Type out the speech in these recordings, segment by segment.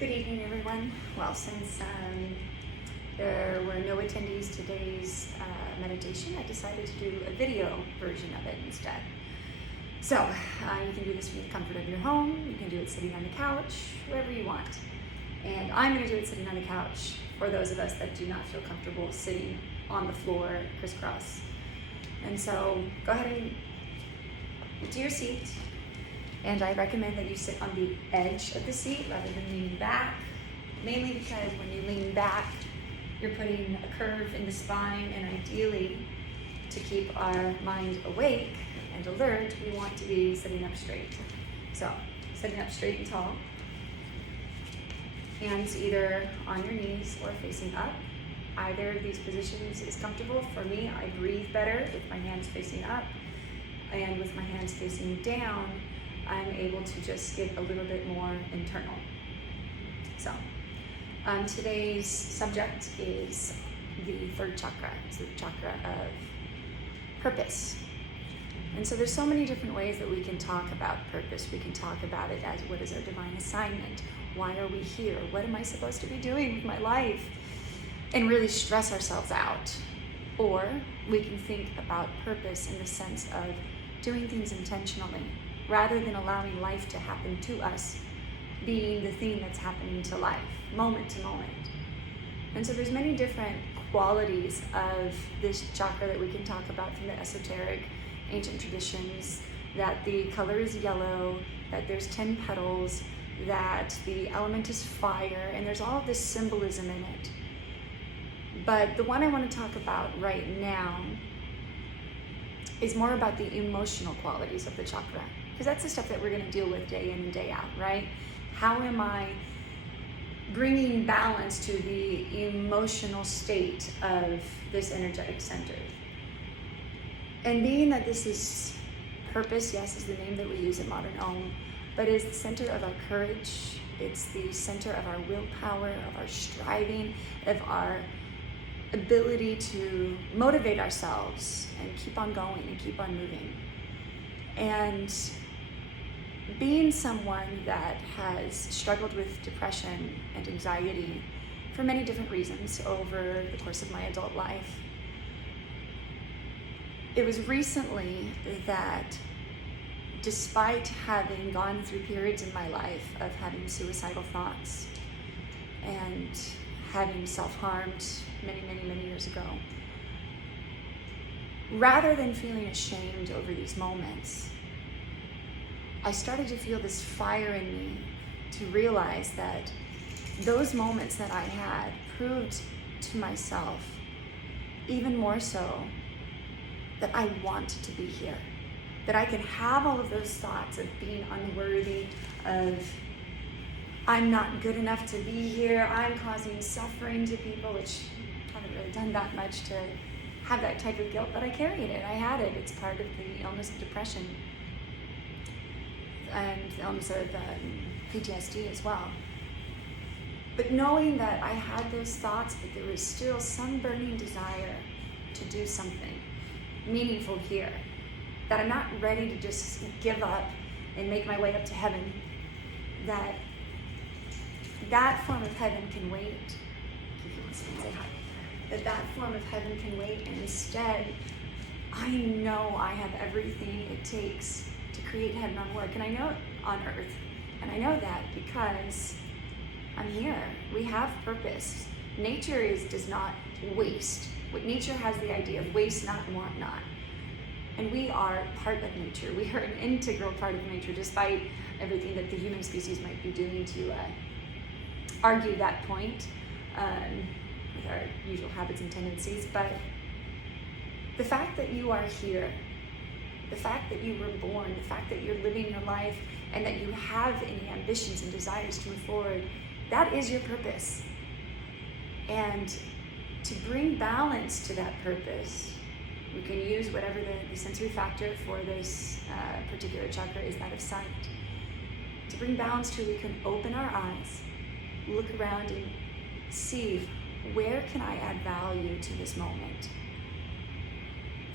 Good evening, everyone. Well, since there were no attendees to today's meditation, I decided to do a video version of it instead. So you can do this from the comfort of your home. You can do it sitting on the couch, wherever you want. And I'm going to do it sitting on the couch for those of us that do not feel comfortable sitting on the floor crisscross. And so go ahead and get to your seat. And I recommend that you sit on the edge of the seat rather than leaning back, mainly because when you lean back, you're putting a curve in the spine, and ideally, to keep our mind awake and alert, we want to be sitting up straight. So, sitting up straight and tall, hands either on your knees or facing up. Either of these positions is comfortable. For me, I breathe better with my hands facing up, and with my hands facing down, I'm able to just get a little bit more internal. So, today's subject is the third chakra. It's the chakra of purpose. And so there's so many different ways that we can talk about purpose. We can talk about it as, what is our divine assignment? Why are we here? What am I supposed to be doing with my life? And really stress ourselves out. Or we can think about purpose in the sense of doing things intentionally, rather than allowing life to happen to us, being the thing that's happening to life, moment to moment. And so there's many different qualities of this chakra that we can talk about from the esoteric ancient traditions, that the color is yellow, that there's 10 petals, that the element is fire, and there's all of this symbolism in it. But the one I want to talk about right now is more about the emotional qualities of the chakra. Because that's the stuff that we're going to deal with day in and day out, right? How am I bringing balance to the emotional state of this energetic center? And being that this is purpose, yes, is the name that we use in Modern Om, but it's the center of our courage, it's the center of our willpower, of our striving, of our ability to motivate ourselves and keep on going and keep on moving. And being someone that has struggled with depression and anxiety for many different reasons over the course of my adult life, it was recently that, despite having gone through periods in my life of having suicidal thoughts and having self-harmed many years ago, rather than feeling ashamed over these moments, I started to feel this fire in me to realize that those moments that I had proved to myself, even more so, that I wanted to be here. That I could have all of those thoughts of being unworthy, of I'm not good enough to be here, I'm causing suffering to people, which I haven't really done that much to have that type of guilt, but I carried it, I had it. It's part of the illness of depression and the illness of PTSD as well. But knowing that I had those thoughts, but there was still some burning desire to do something meaningful here, that I'm not ready to just give up and make my way up to heaven, that form of heaven can wait. That form of heaven can wait, and instead, I know I have everything it takes to create heaven on work, and I know it on earth, and I know that because I'm here. We have purpose. Nature does not waste. Nature has the idea of waste not, want not. And we are part of nature. We are an integral part of nature, despite everything that the human species might be doing to argue that point with our usual habits and tendencies. But the fact that you are here, the fact that you were born, the fact that you're living your life, and that you have any ambitions and desires to move forward, that is your purpose. And to bring balance to that purpose, we can use whatever the sensory factor for this particular chakra is, that of sight. To bring balance to it, we can open our eyes, look around and see, where can I add value to this moment?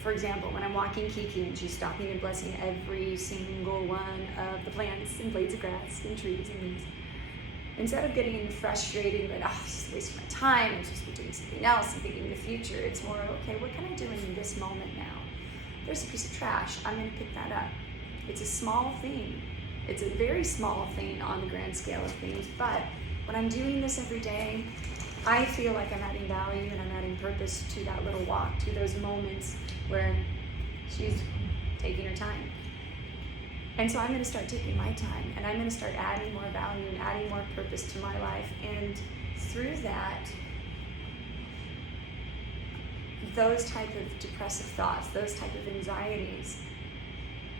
For example, when I'm walking Kiki and she's stopping and blessing every single one of the plants and blades of grass and trees and leaves, Instead of getting frustrated, like, oh, this is a waste of my time, I'm supposed to be doing something else and thinking of the future, it's more, okay, what can I do in this moment now? There's a piece of trash, I'm going to pick that up. It's a small thing. It's a very small thing on the grand scale of things, but when I'm doing this every day, I feel like I'm adding value and I'm adding purpose to that little walk, to those moments where she's taking her time. And so I'm going to start taking my time, and I'm going to start adding more value and adding more purpose to my life. And through that, those type of depressive thoughts, those type of anxieties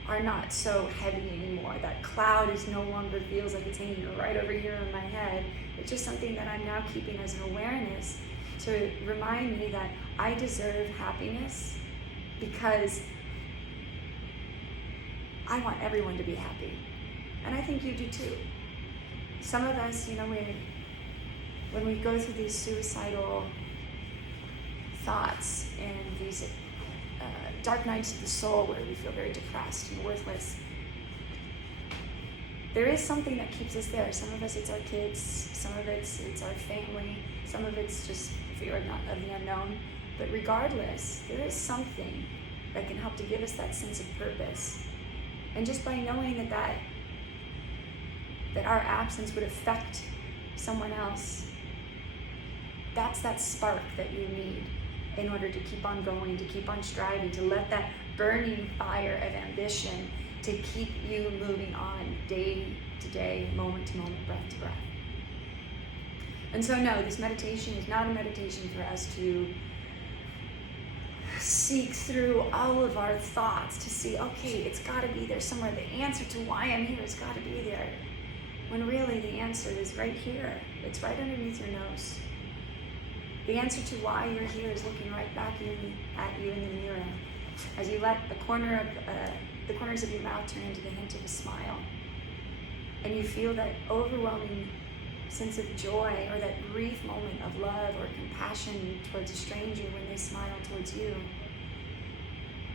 are not so heavy anymore. That cloud is no longer feels like it's hanging right over here on my head. It's just something that I'm now keeping as an awareness to remind me that I deserve happiness, because I want everyone to be happy. And I think you do too. Some of us, when we go through these suicidal thoughts and these dark nights of the soul where we feel very depressed and worthless, there is something that keeps us there. Some of us, it's our kids. Some of it's our family. Some of it's just fear of the unknown. But regardless, there is something that can help to give us that sense of purpose. And just by knowing that our absence would affect someone else, that's that spark that you need in order to keep on going, to keep on striving, to let that burning fire of ambition to keep you moving on day to day, moment to moment, breath to breath. And so no, this meditation is not a meditation for us to seek through all of our thoughts to see, okay, it's got to be there somewhere. The answer to why I'm here has got to be there. When really the answer is right here. It's right underneath your nose. The answer to why you're here is looking right back at you in the mirror. As you let the corners of your mouth turn into the hint of a smile. And you feel that overwhelming sense of joy, or that brief moment of love or compassion towards a stranger when they smile towards you.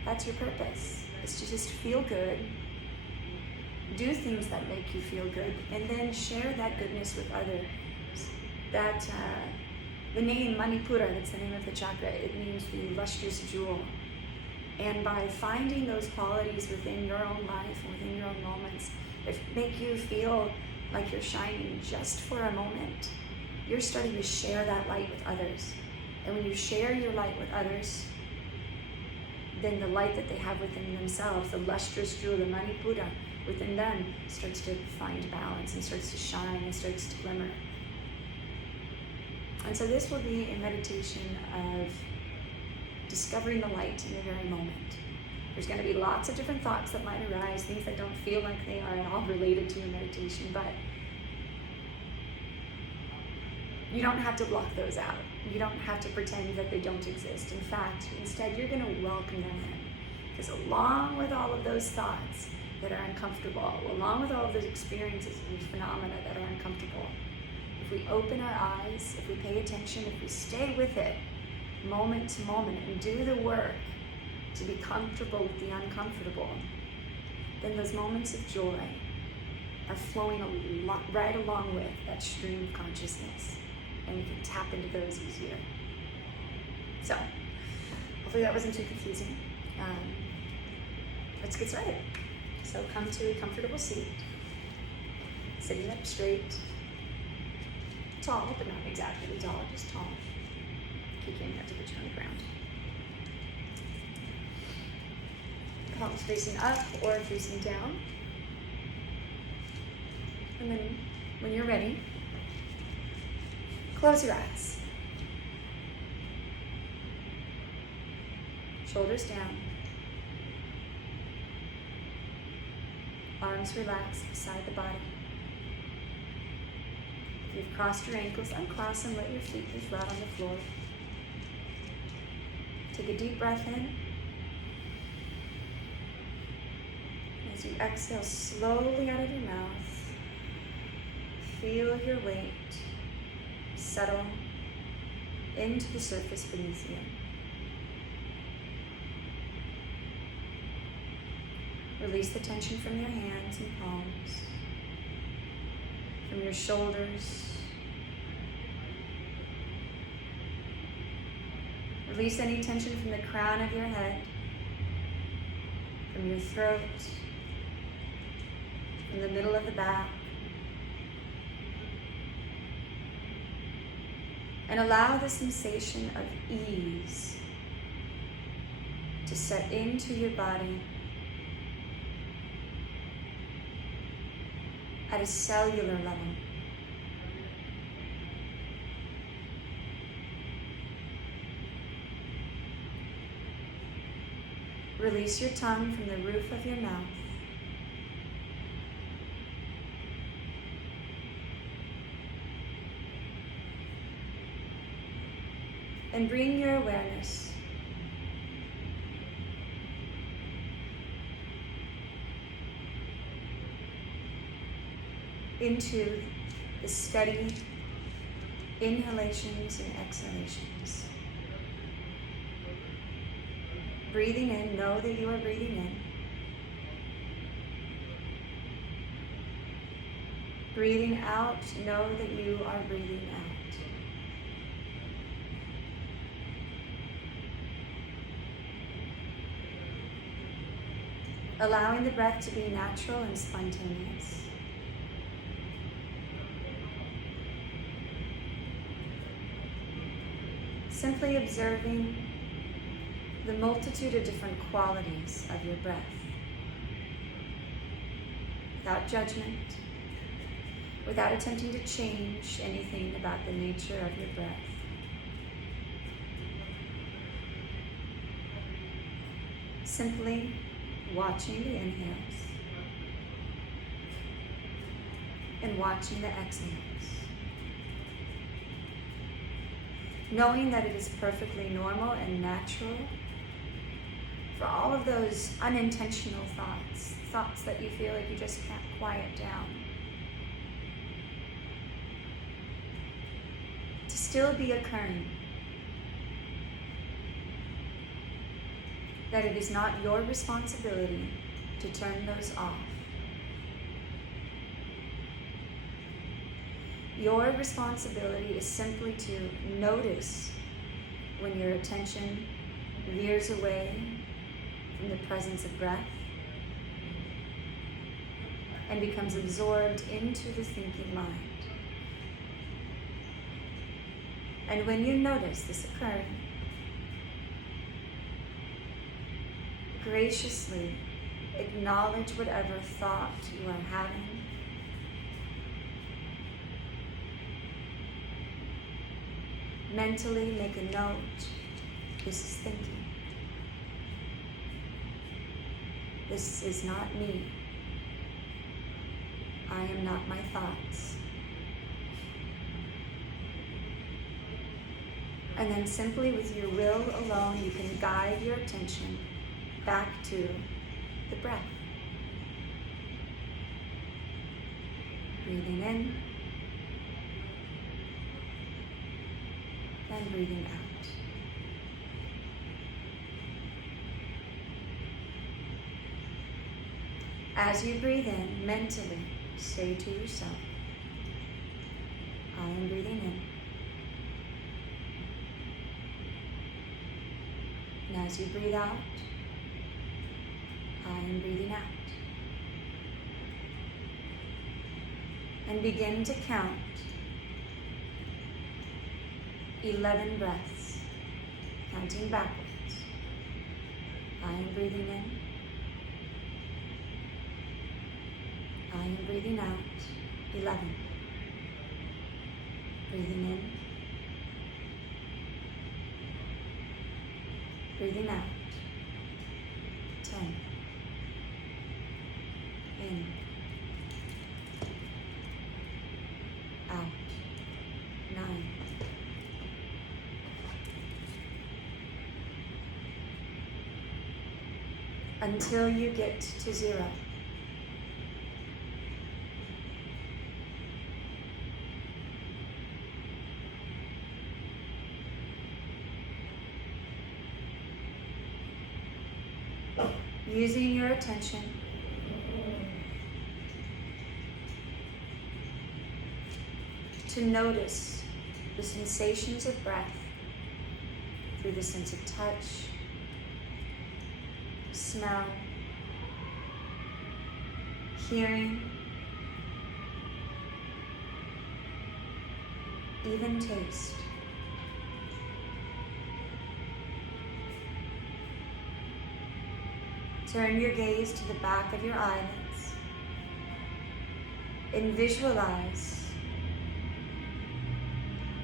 That's your purpose. It's to just feel good, do things that make you feel good, and then share that goodness with others. That the name Manipura, that's the name of the chakra, it means the lustrous jewel. And by finding those qualities within your own life and within your own moments that make you feel like you're shining just for a moment, you're starting to share that light with others. And when you share your light with others, then the light that they have within themselves, the lustrous jewel, the Manipura within them, starts to find balance and starts to shine and starts to glimmer. And so this will be a meditation of discovering the light in the very moment. There's going to be lots of different thoughts that might arise, things that don't feel like they are at all related to your meditation, but you don't have to block those out. You don't have to pretend that they don't exist. In fact, instead, you're going to welcome them in. Because along with all of those thoughts that are uncomfortable, along with all of those experiences and phenomena that are uncomfortable, if we open our eyes, if we pay attention, if we stay with it moment to moment and do the work to be comfortable with the uncomfortable, then those moments of joy are flowing right along with that stream of consciousness, and you can tap into those easier. So, hopefully that wasn't too confusing. Let's get started. So come to a comfortable seat, sitting up straight, tall, but not exactly tall, just tall. Keep your hands to put you on the ground. Palms facing up or facing down. And then when you're ready, close your eyes. Shoulders down. Arms relaxed beside the body. If you've crossed your ankles, uncross them, let your feet be flat on the floor. Take a deep breath in. As you exhale slowly out of your mouth, feel your weight settle into the surface beneath you. Release the tension from your hands and palms, from your shoulders. Release any tension from the crown of your head, from your throat, from the middle of the back. And allow the sensation of ease to set into your body at a cellular level. Release your tongue from the roof of your mouth. And bring your awareness into the steady inhalations and exhalations. Breathing in, know that you are breathing in. Breathing out, know that you are breathing out. Allowing the breath to be natural and spontaneous. Simply observing the multitude of different qualities of your breath, without judgment, without attempting to change anything about the nature of your breath. Simply watching the inhales and watching the exhales. Knowing that it is perfectly normal and natural for all of those unintentional thoughts that you feel like you just can't quiet down, to still be occurring. That it is not your responsibility to turn those off. Your responsibility is simply to notice when your attention veers away from the presence of breath and becomes absorbed into the thinking mind. And when you notice this occurring, graciously acknowledge whatever thought you are having. Mentally make a note. This is thinking. This is not me. I am not my thoughts. And then simply with your will alone, you can guide your attention back to the breath. Breathing in and breathing out. As you breathe in, mentally say to yourself, I am breathing in. And as you breathe out, I am breathing out. And begin to count 11 breaths, counting backwards. I am breathing in. I am breathing out. 11. Breathing in. Breathing out. 10. In. Out. 9. Until you get to 0. Using your attention to notice the sensations of breath through the sense of touch, smell, hearing, even taste. Turn your gaze to the back of your eyelids and visualize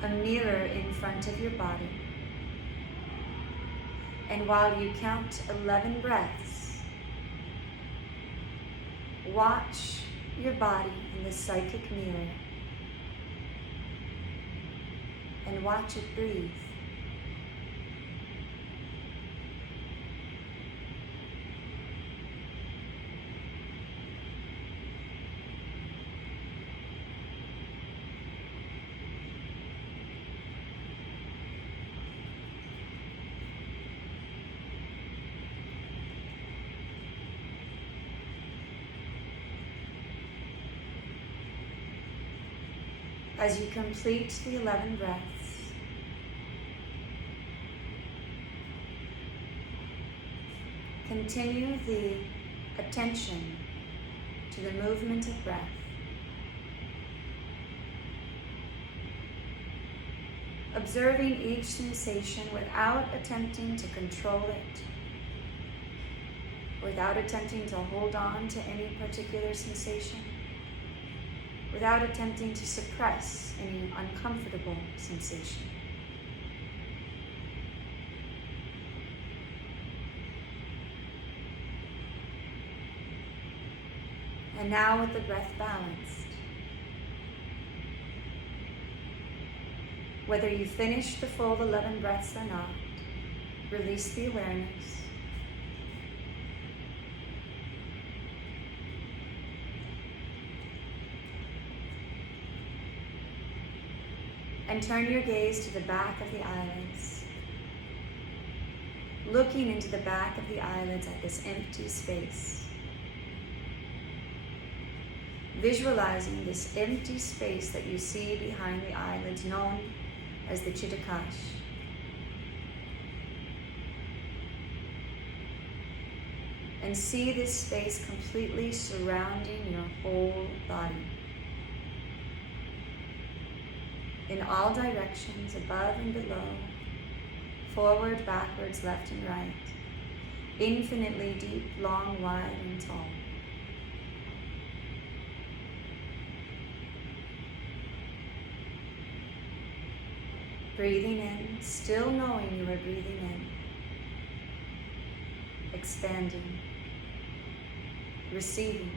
a mirror in front of your body. And while you count 11 breaths, watch your body in the psychic mirror and watch it breathe. As you complete the 11 breaths, continue the attention to the movement of breath. Observing each sensation without attempting to control it, without attempting to hold on to any particular sensation, without attempting to suppress any uncomfortable sensation. And now with the breath balanced, whether you finish the full 11 breaths or not, release the awareness. And turn your gaze to the back of the eyelids, looking into the back of the eyelids at this empty space. Visualizing this empty space that you see behind the eyelids, known as the Chittakash. And see this space completely surrounding your whole body. In all directions, above and below, forward, backwards, left and right, infinitely deep, long, wide, and tall. Breathing in, still knowing you are breathing in, expanding, receiving.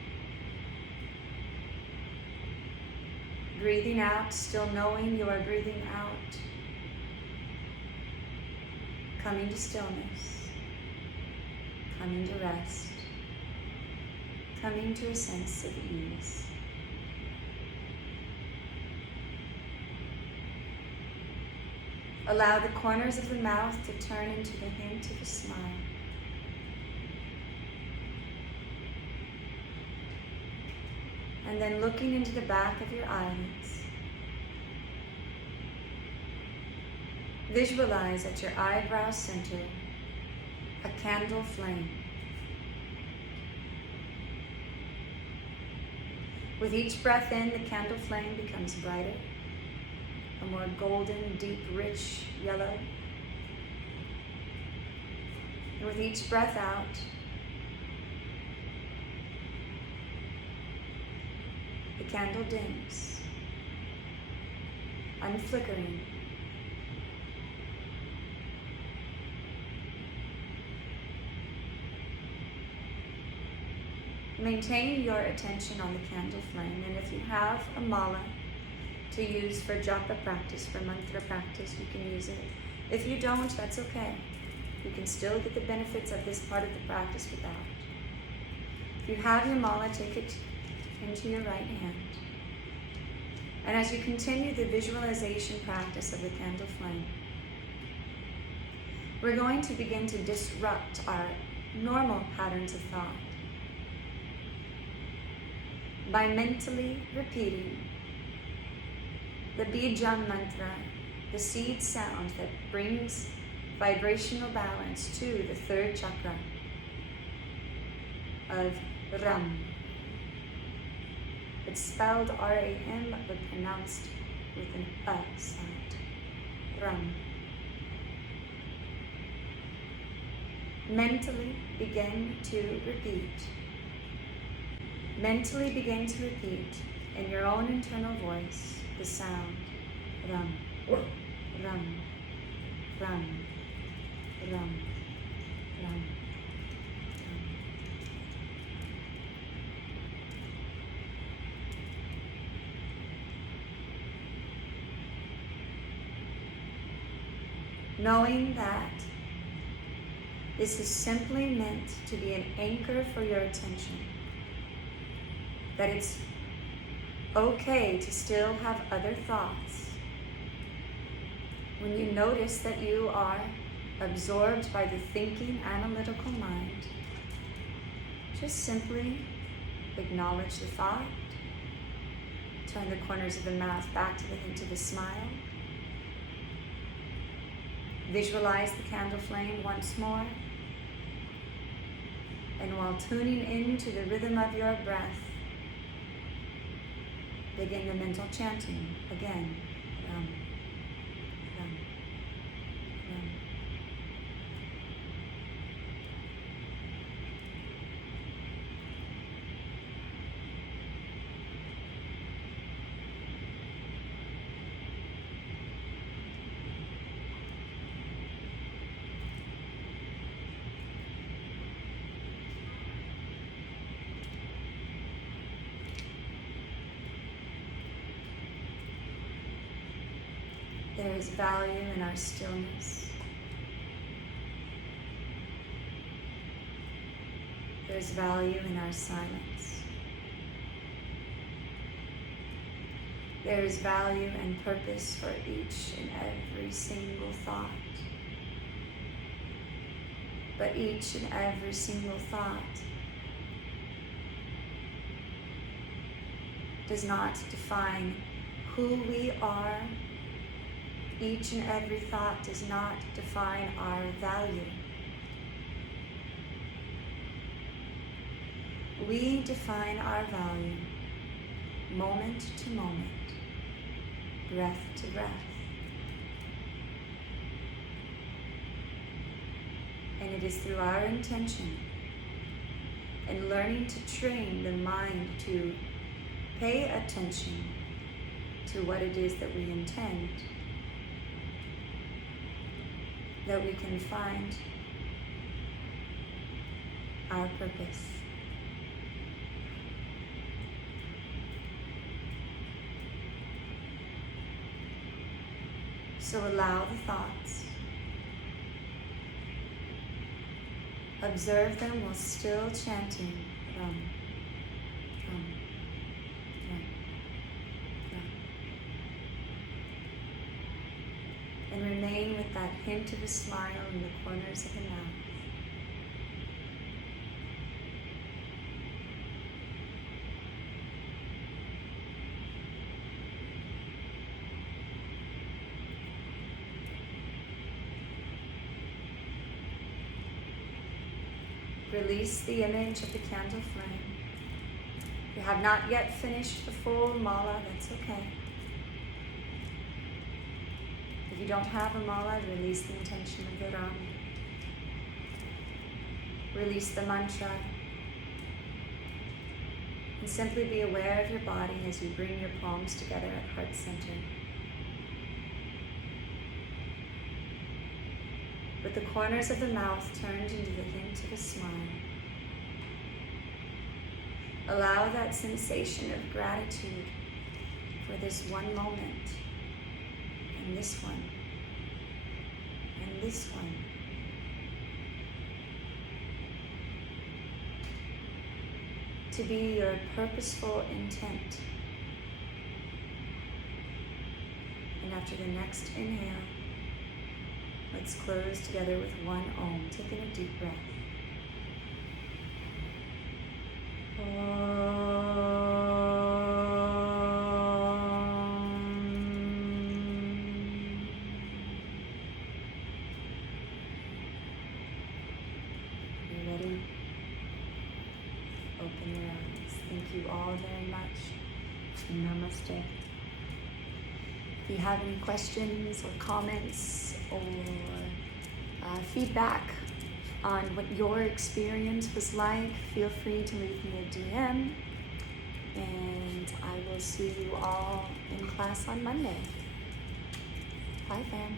Breathing out, still knowing you are breathing out. Coming to stillness. Coming to rest. Coming to a sense of ease. Allow the corners of the mouth to turn into the hint of a smile. And then looking into the back of your eyelids, visualize at your eyebrow center a candle flame. With each breath in, the candle flame becomes brighter, a more golden, deep, rich yellow. And with each breath out, the candle dims, unflickering. Maintain your attention on the candle flame, and if you have a mala to use for japa practice, for mantra practice, you can use it. If you don't, that's okay. You can still get the benefits of this part of the practice without. If you have your mala, take it into your right hand. And as you continue the visualization practice of the candle flame, we're going to begin to disrupt our normal patterns of thought by mentally repeating the Bijam mantra, the seed sound that brings vibrational balance to the third chakra of Ram. It's spelled R-A-M but pronounced with an A sound. Ram. Mentally begin to repeat. Mentally begin to repeat in your own internal voice the sound Ram, Ram, Ram, Ram, Ram, Ram. Knowing that this is simply meant to be an anchor for your attention, that it's okay to still have other thoughts. When you notice that you are absorbed by the thinking, analytical mind, just simply acknowledge the thought, turn the corners of the mouth back to the hint of a smile, visualize the candle flame once more, and while tuning into the rhythm of your breath, begin the mental chanting again. Ram, Ram, Ram. There is value in our stillness. There's value in our silence. There is value and purpose for each and every single thought. But each and every single thought does not define who we are. Each and every thought does not define our value. We define our value moment to moment, breath to breath. And it is through our intention and learning to train the mind to pay attention to what it is that we intend that we can find our purpose. So allow the thoughts. Observe them while still chanting Ram, Ram, Ram, Ram. And remain with that hint of a smile in the corners of the mouth. Release the image of the candle flame. If you have not yet finished the full mala, that's okay. If you don't have a mala, release the intention of the Ram. Release the mantra. And simply be aware of your body as you bring your palms together at heart center. With the corners of the mouth turned into the hint of a smile. Allow that sensation of gratitude for this one moment, and this one, and this one. To be your purposeful intent. And after the next inhale, let's close together with one Om, taking a deep breath. Om. open their eyes. Thank you all very much. Namaste. If you have any questions or comments or feedback on what your experience was like, feel free to leave me a DM, and I will see you all in class on Monday. Bye, fam.